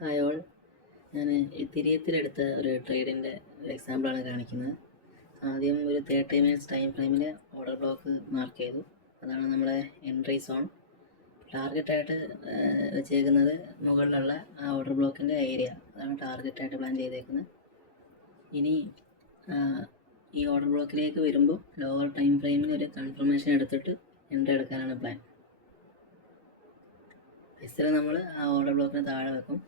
Hi all, ഞാൻ തിരിയത്തിലെടുത്ത ഒരു ട്രേഡിൻ്റെ ഒരു എക്സാമ്പിളാണ് കാണിക്കുന്നത്. ആദ്യം ഒരു 30 മിനിറ്റ്സ് ടൈം ഫ്രെയിമിൽ ഓർഡർ ബ്ലോക്ക് മാർക്ക് ചെയ്തു. അതാണ് നമ്മളെ എൻട്രി സോൺ. ടാർഗറ്റായിട്ട് വെച്ചേക്കുന്നത് മുകളിലുള്ള ആ ഓർഡർ ബ്ലോക്കിൻ്റെ ഏരിയ, അതാണ് ടാർഗറ്റായിട്ട് പ്ലാൻ ചെയ്തേക്കുന്നത്. ഇനി ഈ ഓർഡർ ബ്ലോക്കിലേക്ക് വരുമ്പോൾ ലോവർ ടൈം ഫ്രെയിമിൽ ഒരു കൺഫർമേഷൻ എടുത്തിട്ട് എൻട്രി എടുക്കാനാണ് പ്ലാൻ. എസ്സിൽ നമ്മൾ ആ ഓർഡർ ബ്ലോക്കിന് താഴെ വെക്കും.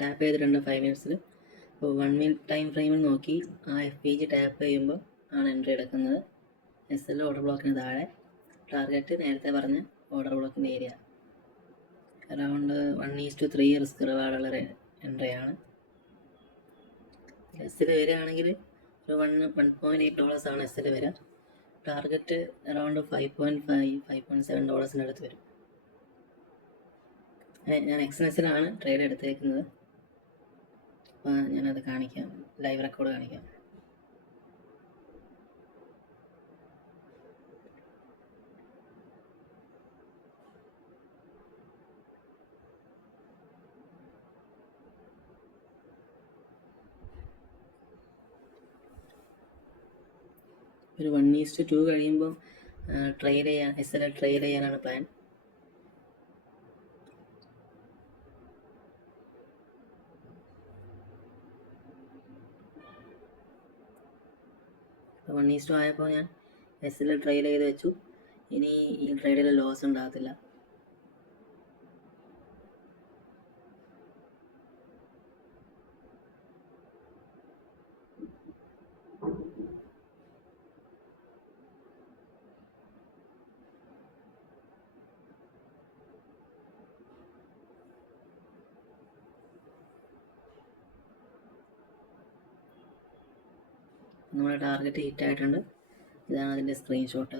ടാപ്പ് ചെയ്തിട്ടുണ്ട് 5 മിനിറ്റ്സിൽ. അപ്പോൾ 1 മിനിറ്റ് ടൈം ഫ്രെയിമിൽ നോക്കി ആ FPG ടാപ്പ് ചെയ്യുമ്പോൾ ആണ് എൻട്രി എടുക്കുന്നത്. SL ഓർഡർ ബ്ലോക്കിന് താഴെ, ടാർഗറ്റ് നേരത്തെ പറഞ്ഞ ഓർഡർ ബ്ലോക്കിൻ്റെ ഏരിയ. അറൗണ്ട് 1:3 റിസ്ക് റിവാർഡുള്ള എൻട്രിയാണ്. SL വരികയാണെങ്കിൽ ഒരു $1.8 ആണ് SL വരിക. ടാർഗറ്റ് അറൗണ്ട് $5.5-5.7 അടുത്ത് വരും. ഞാൻ എക്സ്നെസ്സിലാണ് ട്രേഡ് എടുത്തേക്കുന്നത്. അപ്പോൾ ഞാനത് കാണിക്കാം, ലൈവ് റെക്കോർഡ് കാണിക്കാം. ഒരു 1:2 കഴിയുമ്പോൾ SL ട്രെയിൽ ചെയ്യാനാണ് പ്ലാൻ. അപ്പോൾ 1:2 ആയപ്പോൾ ഞാൻ SL ട്രെയിൽ ചെയ്ത് വെച്ചു. ഇനി ഈ ട്രേഡിൽ ലോസ് ഉണ്ടാകത്തില്ല. നമ്മുടെ ടാർഗറ്റ് ഹിറ്റ് ആയിട്ടുണ്ട്. ഇതാണ് അതിൻ്റെ സ്ക്രീൻഷോട്ട്.